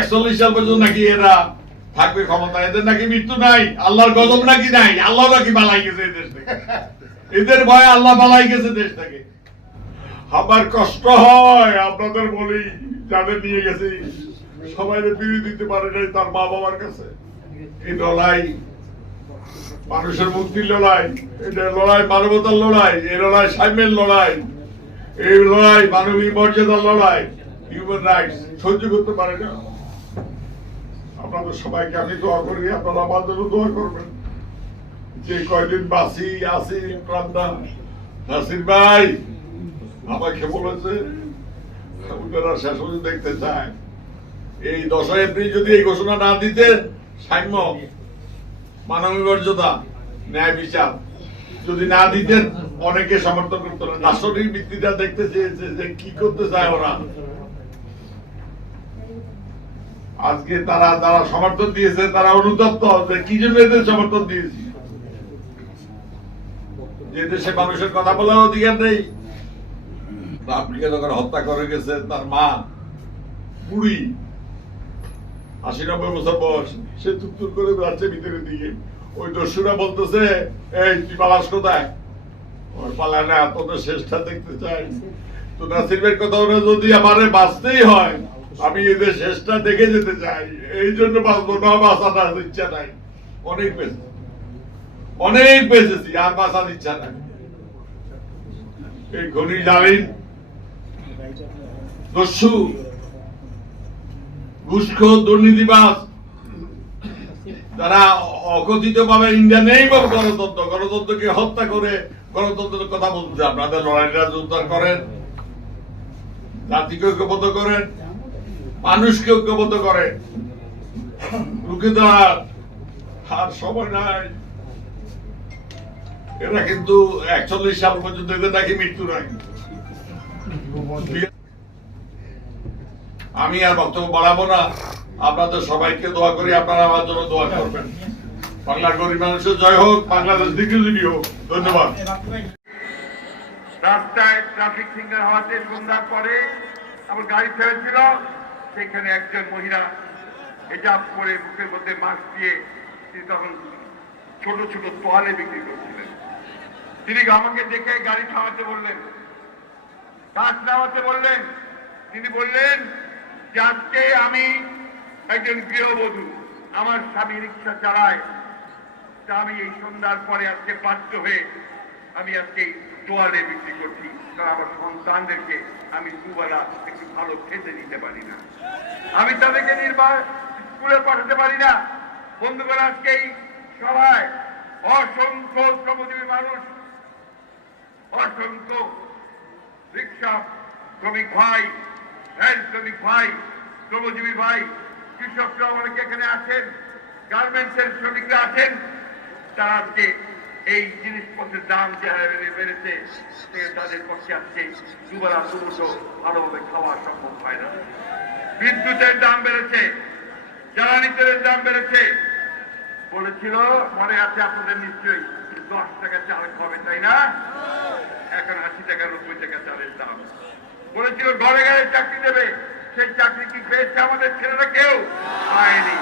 একচল্লিশ সাল পর্যন্ত নাকি এরা থাকবে ক্ষমতা এদের নাকি মৃত্যু নাই, আল্লাহর গজব নাকি নাই, আল্লাহ নাকি বালাই গেছে থেকে। এদের ভয়ে আল্লাহ বালাই গেছে দেশ থেকে। আমার কষ্ট হয়, আপনাদের বলি, যাদের নিয়ে গেছি, সবাই বিড়ি দিতে পারে নাই তার মা বাবার কাছে। এই লড়াই, মানুষের মুক্তির লড়াই, এটা লড়াই মানবতার লড়াই, এই লড়াই সাম্যের লড়াই, এই লড়াই মানবিক মর্যাদার লড়াই। হিউম্যান রাইটস সহ্য করতে পারে না। আপনাদের সবাইকে আমি দোয়া করি, আপনারা জন্য দোয়া করবেন। যে কয়দিন বাসি আসি প্রান্তা নাসির ভাই, আমাকে বলেছে ওনারা শেষ দেখতে চায়। এই দশই এপ্রিল যদি এই ঘোষণা না দিতে সাম্য মানবিক মর্যাদা, ন্যায় বিচার। যদি না দিতেন, অনেকে সমর্থন করতো না। দার্শনিক ভিত্তিটা দেখতে চেয়েছে যে কি করতে চায় ওরা। আজকে তারা যারা সমর্থন দিয়েছে, তারা অনুতপ্ত কি জন্য এদের সমর্থন দিয়েছি? যে দেশে মানুষের কথা বলার অধিকার নেই। আপনিকে যখন হত্যা করে গেছে, তার মা বুড়ি, আশি নব্বই বছর বয়স, সে তুত্তুর করে বেড়াচ্ছে ভিতরের দিকে ওই দস্যুরা বলতেছে, এই, তুই পালাস কোথায়? ওর পালা না, তোদের শেষটা দেখতে চাই। তো নাসিরের কথা ওরা যদি আমারে বাঁচতেই হয় আমি এদের শেষটা দেখে যেতে চাই। এই জন্য বাঁচবো না বাঁচানোর ইচ্ছা নাই। অনেক বেশি অনেক বেঁচেছি, আর বাঁচার ইচ্ছা নাই। এই ঘনি জালিন দস্যু তারা অকথিত ভাবে ইন্ডিয়া নেই বা গণতন্ত্র, গণতন্ত্রকে হত্যা করে গণতন্ত্রের কথা বলতে আপনাদের লড়াইটা জোরদার করেন, জাতিকে ঐক্যবদ্ধ করেন। মানুষকে ঐক্যবদ্ধ করেন রুখে দেওয়ার আর সময় নাই। এরা কিন্তু একচল্লিশ সাল পর্যন্ত এদের নাকি মৃত্যু নাই। আমি আর বক্তব্য বাড়াবো না। আপনাদের সবাইকে দোয়া করি, আপনারা আমার জন্য দোয়া করবেন। বাংলার গরিব মানুষের জয় হোক, বাংলাদেশ দিগ্বিজয়ী হোক। ধন্যবাদ। রাস্তায় ট্রাফিক সিগন্যাল হওয়াতে সন্ধ্যার পরে আমার গাড়ি ছেড়েছিল। সেখানে একজন মহিলা হিজাব করে বুকের মধ্যে মাস্ক দিয়ে তিনি তখন ছোট ছোট তোয়ালে বিক্রি করছিলেন। তিনি আমাকে দেখে গাড়ি থামাতে বললেন, কাজ নামাতে বললেন। তিনি বললেন, যে আজকে আমি একজন গৃহবধূ, আমার স্বামী রিক্সা চালায়। তা আমি এই সন্ধ্যার পরে আজকে বাধ্য হয়ে আমি আজকে তোয়ালে বিক্রি করছি কারণ আমার সন্তানদেরকে আমি দুবেলা একটু ভালো খেতে দিতে পারি না। আমি তাদেরকে নির্বাহ স্কুলে পাঠাতে পারি না। বন্ধুগণ, আজকে এই সভায় অসংখ্য শ্রমজীবী মানুষ, অসংখ্য রিক্সা শ্রমিক ভাই, রেল শ্রমিক ভাই, শ্রমজীবী ভাই কৃষকরা অনেকে এখানে আছেন, গার্মেন্টসের শ্রমিকরা আছেন। তারা আজকে এই জিনিসপত্রের দাম যে হারে বেড়েছে তাদের পক্ষে আজকে দুবেলা দুমুঠো ভালোভাবে খাওয়া সম্ভব হয় না। বিদ্যুতের দাম বেড়েছে জ্বালানি তেলের দাম বেড়েছে। বলেছিল, মনে আছে আপনাদের নিশ্চয়ই, দশ টাকা চাল হবে তাই না? এখন আশি টাকা, নব্বই টাকা চালের দাম। বলেছিল ঘরে ঘরে চাকরি দেবে, সেই চাকরি কি পেয়েছে আমাদের ছেলেরা কেউ? পায়নি।